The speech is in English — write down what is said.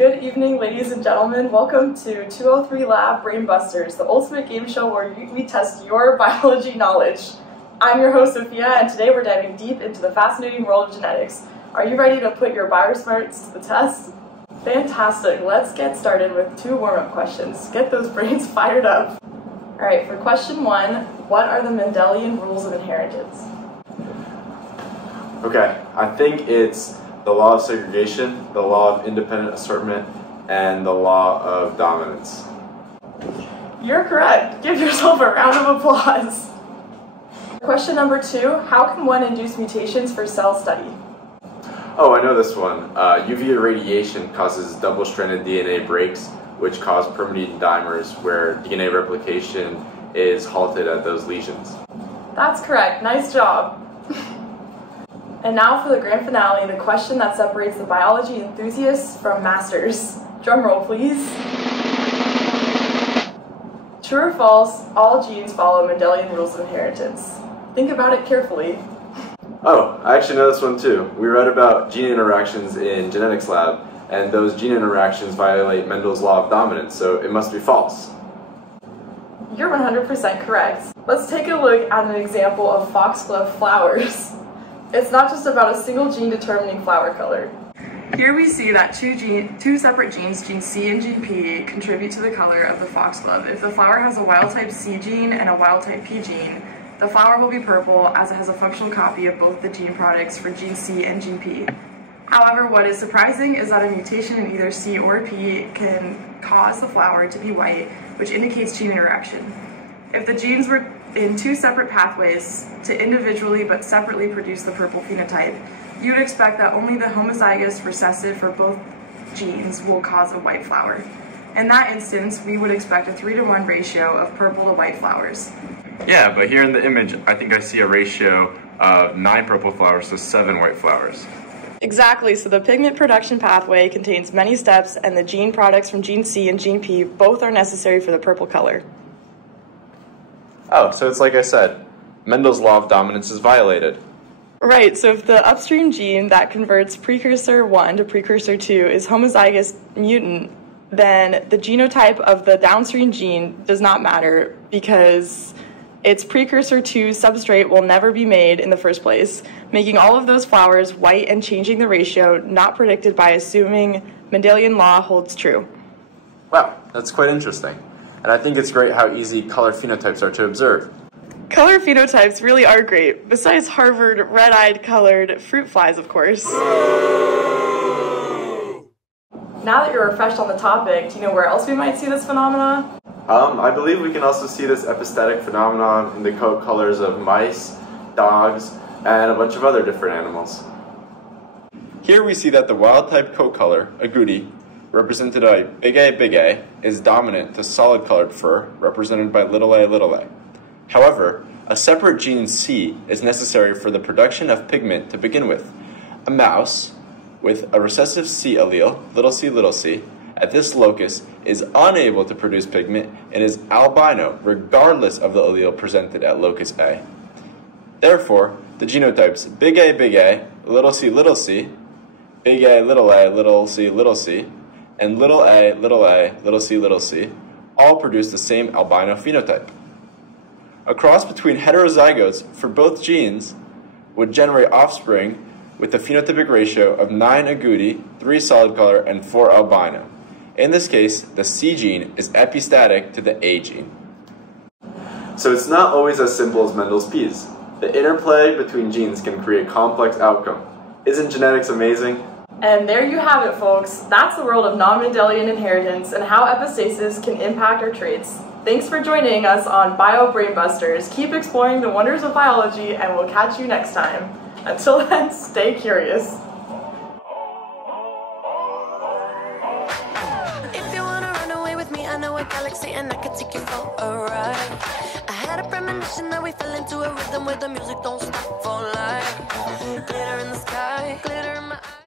Good evening, ladies and gentlemen. Welcome to 203 Lab Brainbusters, the ultimate game show where we test your biology knowledge. I'm your host, Sophia, and today we're diving deep into the fascinating world of genetics. Are you ready to put your biosmarts to the test? Fantastic. Let's get started with 2 warm-up questions. Get those brains fired up. All right, for question 1, what are the Mendelian rules of inheritance? Okay, I think it's the law of segregation, the law of independent assortment, and the law of dominance. You're correct. Give yourself a round of applause. Question number 2, how can one induce mutations for cell study? Oh, I know this one. UV irradiation causes double-stranded DNA breaks, which cause pyrimidine dimers, where DNA replication is halted at those lesions. That's correct. Nice job. And now for the grand finale, the question that separates the biology enthusiasts from masters. Drum roll, please. True or false, all genes follow Mendelian rules of inheritance? Think about it carefully. Oh, I actually know this one too. We read about gene interactions in genetics lab, and those gene interactions violate Mendel's law of dominance, so it must be false. You're 100% correct. Let's take a look at an example of foxglove flowers. It's not just about a single gene determining flower color. Here we see that two separate genes, gene C and gene P, contribute to the color of the foxglove. If the flower has a wild-type C gene and a wild-type P gene, the flower will be purple as it has a functional copy of both the gene products for gene C and gene P. However, what is surprising is that a mutation in either C or P can cause the flower to be white, which indicates gene interaction. If the genes were in 2 separate pathways to individually but separately produce the purple phenotype, you would expect that only the homozygous recessive for both genes will cause a white flower. In that instance, we would expect a 3-to-1 ratio of purple to white flowers. Yeah, but here in the image, I think I see a ratio of 9 purple flowers to 7 white flowers. Exactly, so the pigment production pathway contains many steps, and the gene products from gene C and gene P both are necessary for the purple color. Oh, so it's like I said, Mendel's law of dominance is violated. Right, so if the upstream gene that converts precursor 1 to precursor 2 is homozygous mutant, then the genotype of the downstream gene does not matter because its precursor 2 substrate will never be made in the first place, making all of those flowers white and changing the ratio not predicted by assuming Mendelian law holds true. Wow, that's quite interesting. And I think it's great how easy color phenotypes are to observe. Color phenotypes really are great, besides Harvard red-eyed colored fruit flies, of course. Now that you're refreshed on the topic, do you know where else we might see this phenomena? I believe we can also see this epistatic phenomenon in the coat colors of mice, dogs, and a bunch of other different animals. Here we see that the wild-type coat color, agouti, represented by big A, is dominant to solid-colored fur, represented by little a. However, a separate gene C is necessary for the production of pigment to begin with. A mouse with a recessive C allele, little c, at this locus is unable to produce pigment and is albino regardless of the allele presented at locus A. Therefore, the genotypes big A, little c, big A, little c, and little c, all produce the same albino phenotype. A cross between heterozygotes for both genes would generate offspring with a phenotypic ratio of 9 agouti, 3 solid color, and 4 albino. In this case, the C gene is epistatic to the A gene. So it's not always as simple as Mendel's peas. The interplay between genes can create complex outcome. Isn't genetics amazing? And there you have it, folks. That's the world of non-Mendelian inheritance and how epistasis can impact our traits. Thanks for joining us on Bio Brainbusters. Keep exploring the wonders of biology, and we'll catch you next time. Until then, stay curious. If you wanna run away with me, I know a galaxy and I could take you for a ride. I had a premonition that we fell into a rhythm where the music don't stop for life. Glitter in the sky, glitter in my eyes.